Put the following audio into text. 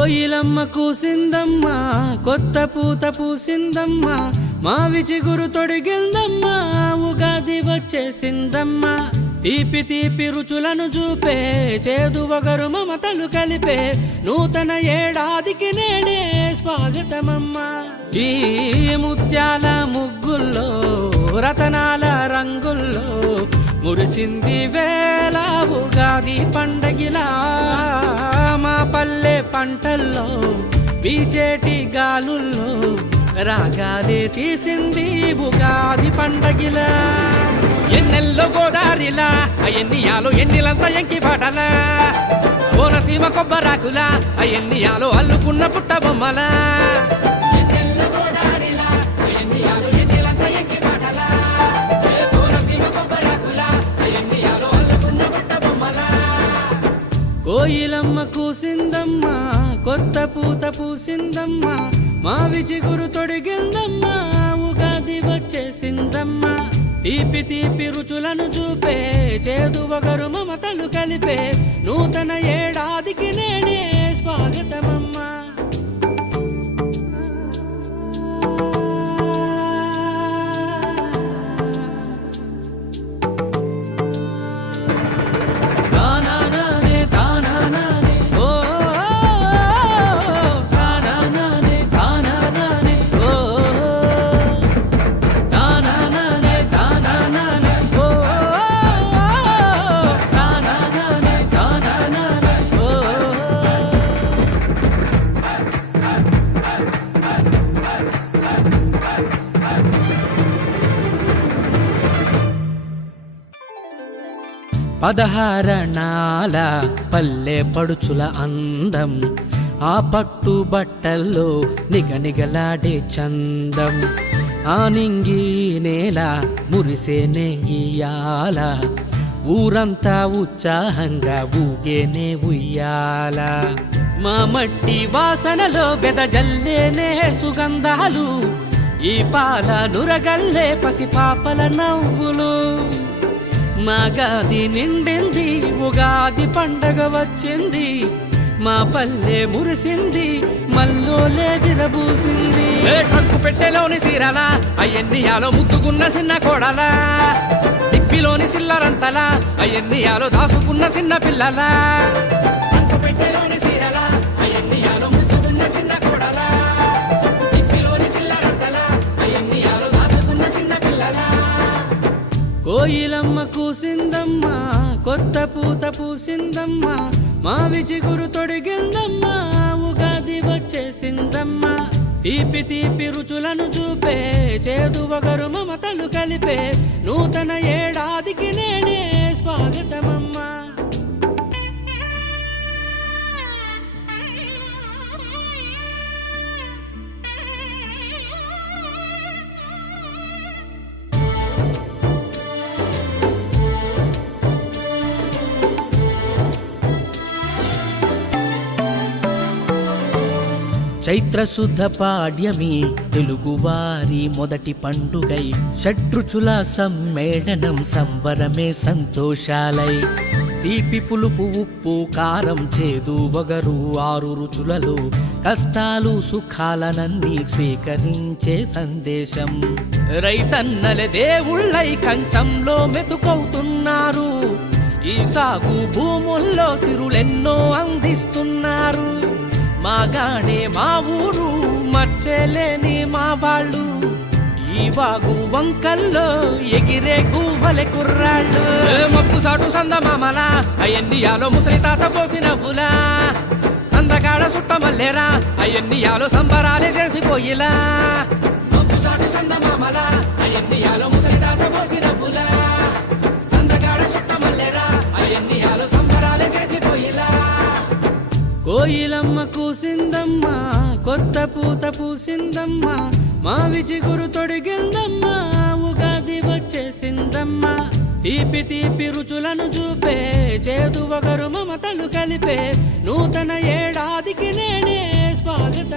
కోయిలమ్మ కూసిందమ్మ కొత్త పూత పూసిందమ్మ మావి చిగురు తొడిగిందమ్మ ఉగాది వచ్చేసిందమ్మ తీపి తీపి రుచులను చూపే చేదు వగరు మమతలు కలిపే నూతన ఏడాదికి నేడే స్వాగతమమ్మ ఈ ముత్యాల ముగ్గుల్లో రతనాల రంగుల్లో మురిసింది వేళ ఉగాది పండగిలా మా పల్లె పంటల్లో బీచేటి గాలుల్లో రాగాలే తీసింది ఉగాది పండగిలా ఎన్నెల్లో గోదారిలా ఎన్నియాలో ఎన్నిలంతా ఎంకి పాటలా కోనసీమ కొబ్బరాకులా ఎన్నియాలో అల్లుకున్న పుట్ట బొమ్మలా కోయిలమ్మ కూసిందమ్మ కొత్త పూత పూసిందమ్మ మావి చిగురు తొడిగిందమ్మ ఉగాది వచ్చేసిందమ్మ తీపి తీపి రుచులను చూపే చేదు వగరు మమతలు కలిపే నూతన ఏడాదికి నేడే స్వాగతమమ్మ పదహారణాల పల్లె పడుచుల అందం ఆ పట్టు బట్టల్లో నిగనిగలాడే చందం ఆ నింగి నేల మురిసే నెయ్యాల ఊరంతా ఉత్సాహంగా ఊగేనే ఉయ్యాల మా మట్టి వాసనలో వెదజల్లేనే సుగంధాలు ఈ పాల నురగల్లే పసిపాపల నవ్వులు మాగాది నిండింది ఉగాది పండగ వచ్చింది మా పల్లె మురిసింది మల్లోలే విరబూసింది ట్రంకు పెట్టెలోని సీరలా అయ్యన్నియాలో ముద్దుకున్న చిన్న కోడలా దిప్పిలోని సిల్లరంతలా అయ్యన్నియాలో దాసుకున్న చిన్న పిల్లలా ట్రంకు పెట్టెలోని సీరలా అయ్యన్నియాలో ముద్దుకున్న చిన్న కోడలా దిప్పిలోని సిల్లరంతలా అయ్యన్నియాలో దాసుకున్న చిన్న పిల్లలా కోయిలమ్మ కూసిందమ్మ కొత్త పూత పూసిందమ్మ మావి చిగురు తొడిగిందమ్మ ఉగాది వచ్చేసిందమ్మ తీపి తీపి రుచులను చూపే చేదు వగరు మమతలు కలిపే నూతన ఏడాదికి నేడే స్వాగతమమ్మ చైత్రశుద్ధ పాడ్యమి తెలుగువారి మొదటి పండుగై షడ్రుచుల సమ్మేళనం సంబరమే సంతోషాలై తీపి పులుపు ఉప్పు కారం చేదు వగరు ఆరు రుచులలో కష్టాలు సుఖాలనన్నీ స్వీకరించే సందేశం రైతన్నల దేవుళ్ళై కంచంలో మెతుకవుతున్నారు ఈ సాగు భూముల్లో సిరులెన్నో అందిస్తున్నారు మాగానే మా ఊరు మర్చేలేని మా వాళ్ళు ఈ వాగు వంకల్లో ఎగిరే గువ్వలే కుర్రాళ్ళు మప్పు సాటు సందమామలా అయ్యన్నియాలో ముసలి తాత పోసి నవ్వులా సందగాడ సుట్ట మల్లేరా అయ్యన్నియాలో సంబరాలే చేసిపోయిలా మప్పు సాటు సందమామలా అయ్యన్నియాలో ముసలి తాత పోసి నవ్వులా సందగాడ సుట్ట మల్లేరా అయ్యన్నియాలో సంబరాలే చేసిపోయిలా కోయిలమ్మ కూసిందమ్మ కొత్త పూత పూసిందమ్మ మావి చిగురు తొడిగిందమ్మ ఉగాది వచ్చేసిందమ్మ తీపి తీపి రుచులను చూపే చేదు వగరు మమతలు కలిపే నూతన ఏడాదికి నేడే స్వాగతం